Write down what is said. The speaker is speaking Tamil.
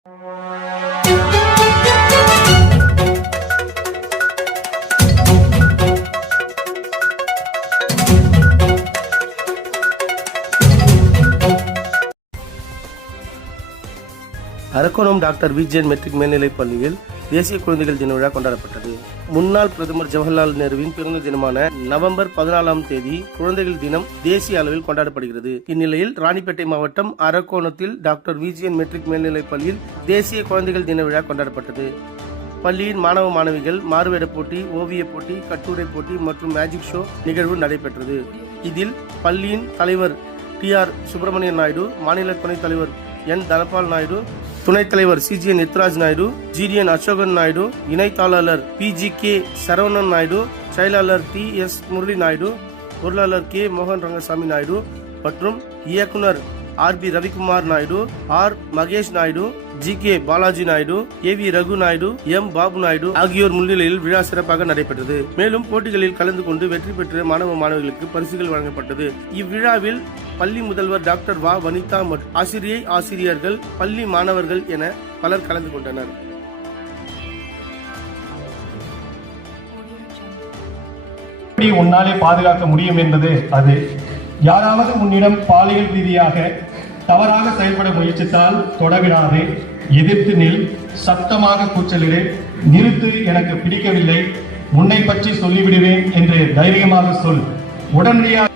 அரக்கோணம் டாக்டர் விஜயன் மெட்ரிக் மேல்நிலைப் பள்ளியில் தேசிய குழந்தைகள் தின விழா கொண்டாடப்பட்டது. முன்னாள் பிரதமர் ஜவஹர்லால் நேருவின் பிறந்த தினமான நவம்பர் 14ஆம் தேதி குழந்தைகள் தினம் தேசிய அளவில் கொண்டாடப்படுகிறது. இந்நிலையில் ராணிப்பேட்டை மாவட்டம் அரக்கோணத்தில் டாக்டர் விஜயன் மெட்ரிக் மேல்நிலைப் பள்ளியில் தேசிய குழந்தைகள் தின விழா கொண்டாடப்பட்டது. பள்ளியின் மாணவ மாணவிகள் மாறுவேட போட்டி, ஓவிய போட்டி, கட்டுரை போட்டி மற்றும் மேஜிக் ஷோ நிகழ்வு நடைபெற்றது. இதில் பள்ளியின் தலைவர் TR சுப்பிரமணியன் நாயுடு, மாநில துணைத் தலைவர் N தனபால் நாயுடு, துணைத் தலைவர் CGN நித்ராஜ் Naidu, GDN Asokan Naidu, இணைத்தாளர் PGK Saravanan Naidu, செயலாளர் TS முரளி நாயுடு, பொருளாளர் K மோகன் ரங்கசாமி நாயுடு மற்றும் இயக்குனர் RB Ravikumar Naidu, R Mahesh Naidu, GK Balaji Naidu, AV Raghu Naidu, M Babu Naidu ஆகியோர் முன்னிலையில் விழா சிறப்பாக நடைபெற்றது. மேலும் போட்டிகளில் கலந்து கொண்டு வெற்றி பெற்ற மாணவ மாணவிகளுக்கு பரிசுகள் வழங்கப்பட்டது. இவ்விழாவில் பள்ளி முதல்வர் டாக்டர் வ வனிதா மற்றும் ஆசிரியர்கள், பள்ளி மாணவர்கள் என பலர் கலந்து கொண்டனர். உன்னாலே பாதுகாக்க முடியும் என்பது அது. யாராவது உன்னிடம் பாலியல் ரீதியாக தவறாக செயல்பட முயற்சித்தால் தொடவிடாதே, எதிர்த்து நில், சத்தமாக கூச்சலிடு, நிறுத்து, எனக்கு பிடிக்கவில்லை, உன்னை பற்றி சொல்லிவிடுவேன் என்று தைரியமாக சொல். உடனடியாக